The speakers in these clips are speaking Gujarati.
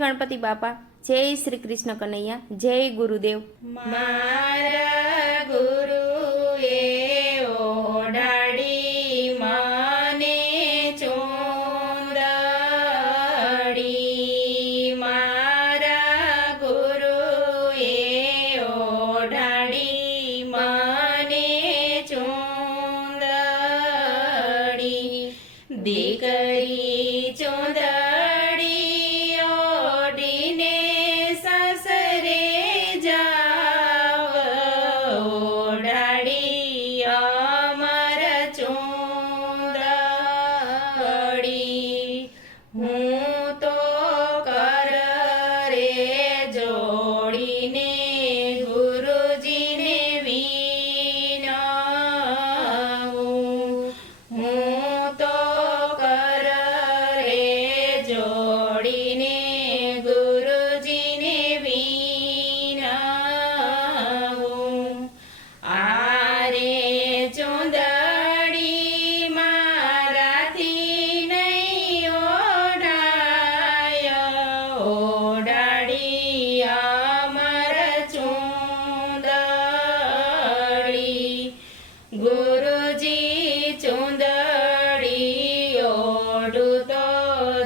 ગણપતિ બાપા, જય શ્રી કૃષ્ણ કનૈયા, જય ગુરુદેવ। મારા ગુરુએ ઓઢાડી મને ચૂંદડી, મારા ગુરુએ ઓઢાડી મને ચૂંદડી, દીકરી ચૂંદડી ઓઢીને સાસરે જાવ, ઓઢાડી અમર ચૂંદડી, હું તો કર રે જોડીને ગુરુજીને વિનવું, હું તો કર રે જોડીને ગુરુજીને વિનવું, આરે ચૂંદડી મારાથી નહીં ઓઢાય, ઓઢાડી અમર ચૂંદડી, ગુરુજી ચૂંદડી ઓઢું તો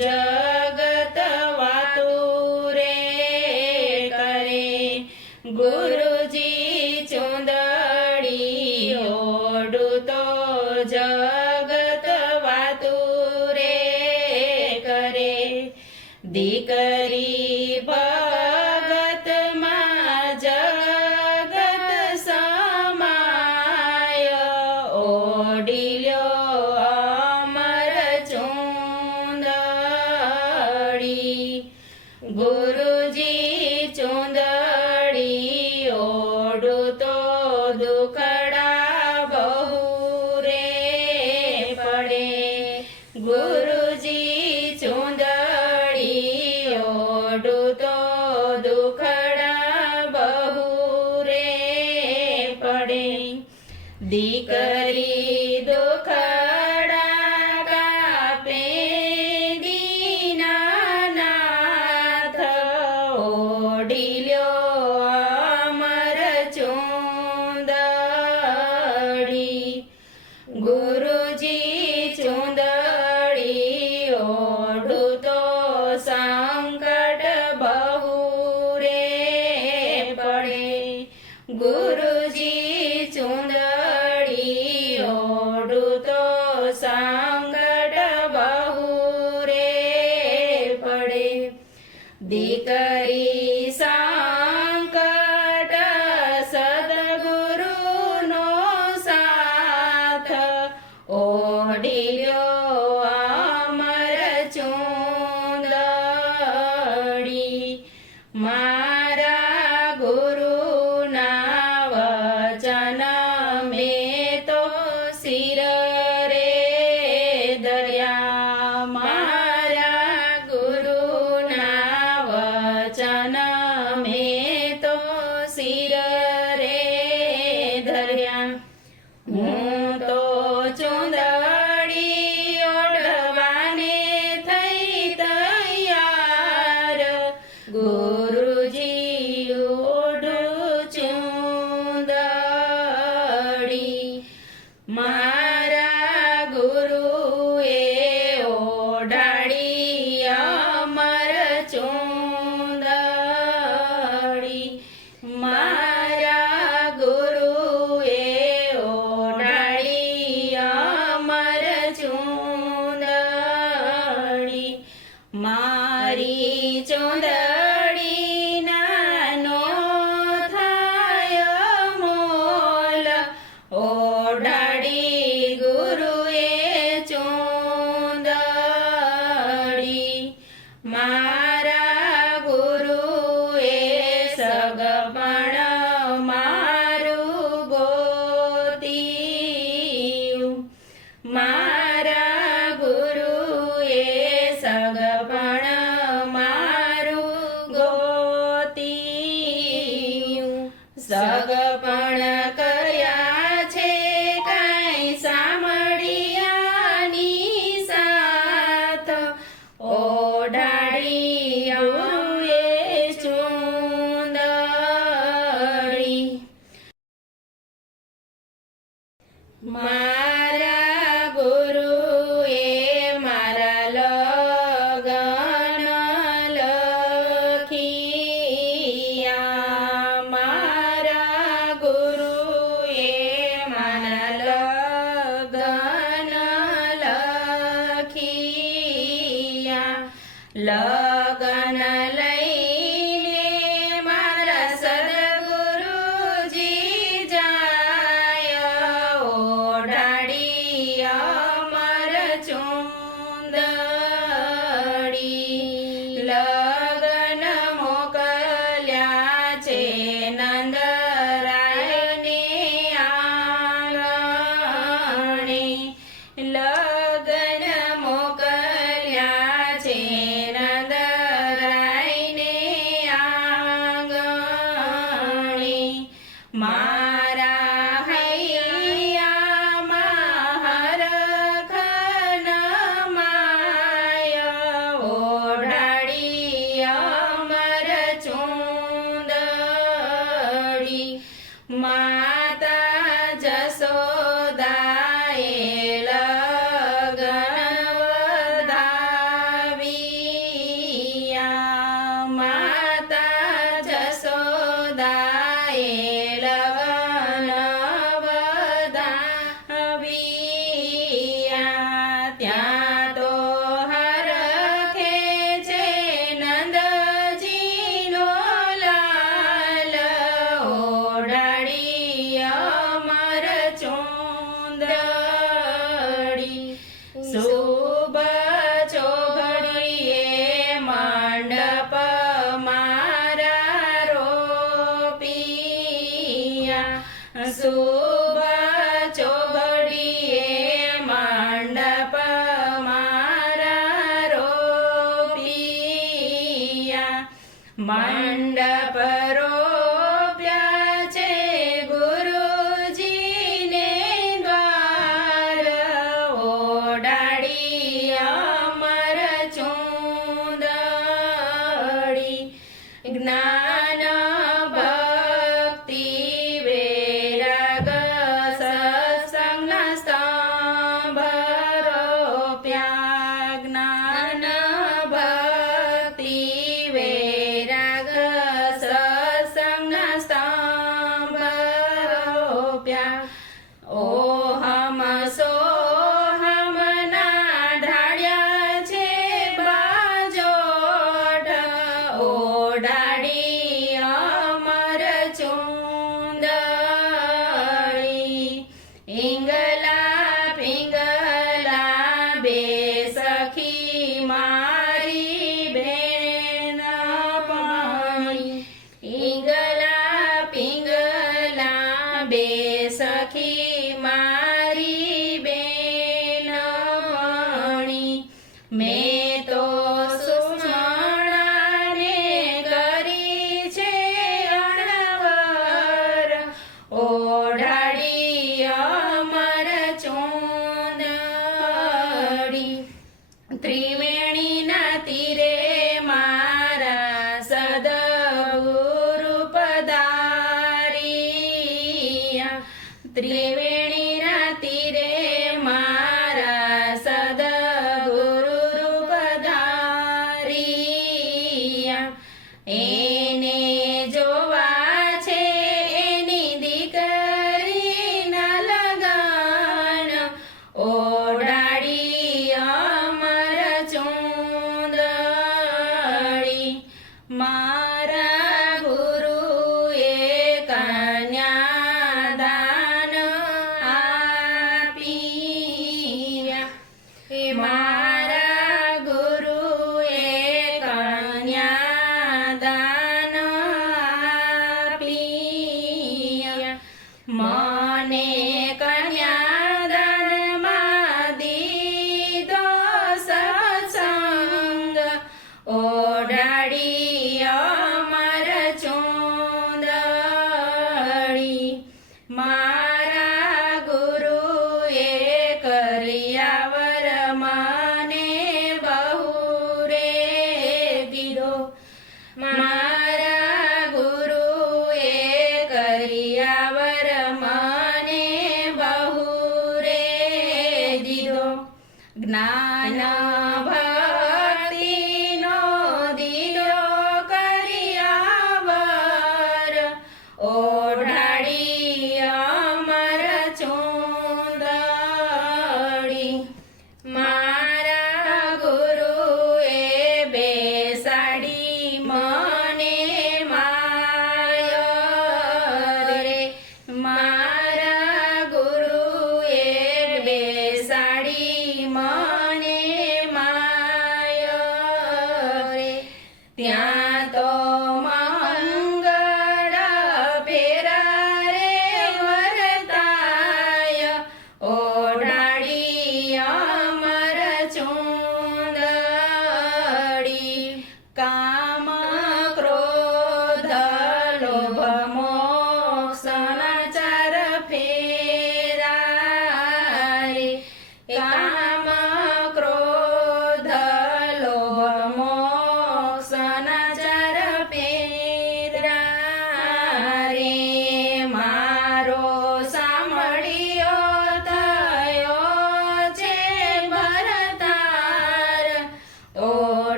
જગત વાતું રે કરે, ગુરુજી ચૂંદડી ઓઢું તો જગત વાતું રે કરે, દીકરી ભગતમાં જગત સમાય, ઓઢી લ્યો અમર ચૂંદડી, ગુરુજી ચૂંદડી ઓઢું તો દુખડા બહુ રે પડે, ગુરુજી ચૂંદડી ઓઢું તો દુખડા બહુ રે પડે, દીકરી દુખડા કાપે દીનાનાથ, ઓઢી લ્યો અમર ચૂંદડી, ગુરુજી ચૂંદડી ઓઢું તો સંકટ બહુ રે પડે, ગુરુજી ચૂંદડી ઓઢું તો સંકટ બહુ રે પડે, દીકરી સંકટ સદગુરુનો સાથ, ઓઢી લ્યો અમર ચૂંદડી, મારા ગુરુના વચન મેં તો શિર રે ધર્યા, મારા ગુરુના વચન મેં તો શિર રે ધર્યા, હું તો ચૂંદડી ઓઢવાને થઈ તૈયાર, ગુરુજી ઓઢું ચૂંદડી, મારા ગુરુએ ઓઢાડી અમર ચૂંદડી, મારા ગુરુએ ઓઢાડી અમર ચૂંદડી, મારી ચૂંદડી નાનો થાય મોલ, ઓઢાડી ગુરુએ ચૂંદડી, મારા ગુરુએ સગપણ મારું ગોત્યું, મારા ગુરુએ સગપણ મારું ગોત્યું, સગપણ કર્યા છે કાંઈ સાંભળ્યાની સાથ, ઓઢાડી લગન લઈને મારા સદગુરુજી જાય ઓઢાડી અમર ચુંદડી લગન મોકલ્યા છે નંદરાયને આંગણે લગન મોકલ્યા છે નંદરાયને આંગણે મારા હૈયામાં હરખન માય ઓઢાડી અમર ચુંદડી માતા જશોદાએ લગન વધાવ્યા માતા જશોદાએ લગન વધાવ્યા ત્યાં તો હરખે છે નંદજીનો લાલ ઓઢાડી અમર ચુંદડી શુભ ચોઘડીએ મંડપ મારા રોપિયા શુભ ચોઘડીએ મંડપ મારા રોપિયા મંડપ રોપ્યા છે ગુરુજીને દ્વાર ઓઢાડી અમર ચુંદડી જ્ઞાન ભક્તિ વૈરાગ સત્સંગના સ્તંભ રોપ્યા જ્ઞાન ભક્તિ વૈરાગ સત્સંગના સ્તંભ રોપ્યા ઓહમ સોહમના ઢાળ્યા છે બાજોઠ ઓઢાડી અમર ચુંદડી ઈંગલા પિંગલા બે સખી મારી બેન પાણી ઈંગલા પિંગલા બે સખી મારી બેન પાણી મેં તો સુમણાને કરી છે અણવર ઓઢાડી અમર ચુંદડી ત્રિવેણીના તીરે મારા સદગુરુ પધાર્યા ત્રિવેણીના તીરે મારા સદગુરુ પધાર્યા એને જોવા છે એની દીકરીના લગન ઓઢાડી અમર ચુંદડી મારા ગુરુએ કન્યાદાન આપ્યા મારા ગુરુએ કન્યાદાન આપ્યા મને કન્યાદાનમાં દીધો સત્સંગ ઓઢાડી અમર ચુંદડી મારા ગુરુએ કર્યા વર મને બહુ રે દીધો મારા ગુરુએ કર્યા વર મને બહુ રે દીધો જ્ઞાન ભક્તિનો દીધો કર્યા વર ઓઢાડી અમર ચુંદડી મારા ગુરુએ બે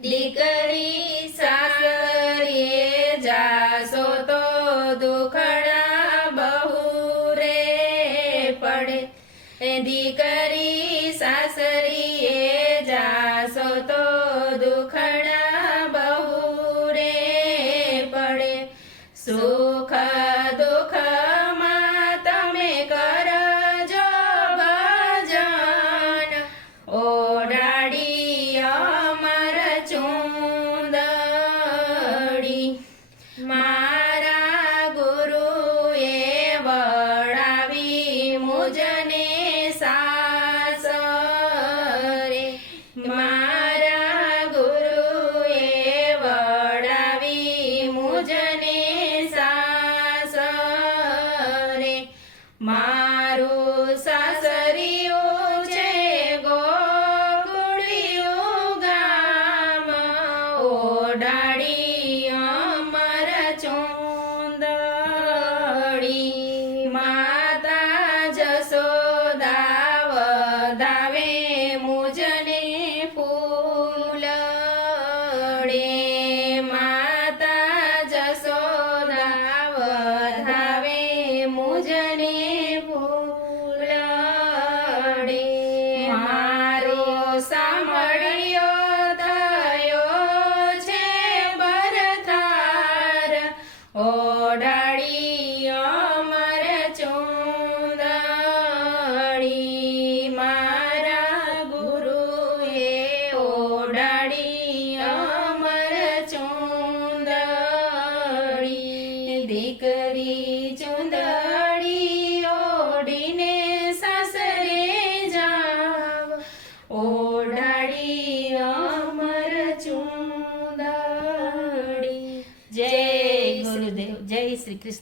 દીકરી સાસરીએ જાશો તો દુખડા બહુ રે પડે દીકરી સાસરીએ જાશો તો દુખડા બહુ રે પડે સુખ દુઃખમાં તમે કરજો ભજન ઓડાડી અમર ચૂંદડી મારા ગુરુએ વળાવી મુજને સાસરે મારા ગુરુએ વળાવી મુજને સાસરે મારું સાસરિયું છે ગોકુળિયું ગામ ઓડાડી અમર ચૂંદડી માતા જશોદા વધાવે મુજને ફૂલડે માતા જશોદા વધાવે મુજને ફૂલડે મારો સાંભળ્યો થયો છે ભરથાર ઓડાડી અમર ચૂંદડી મારા ગુરુએ ઓડાડી અમર ચૂંદડી દીકરી ચૂંદડી ઓડીને સાસરે જાવ ઓડાડી અમર ચૂંદડી જય ગુરુદેવ જય શ્રી કૃષ્ણ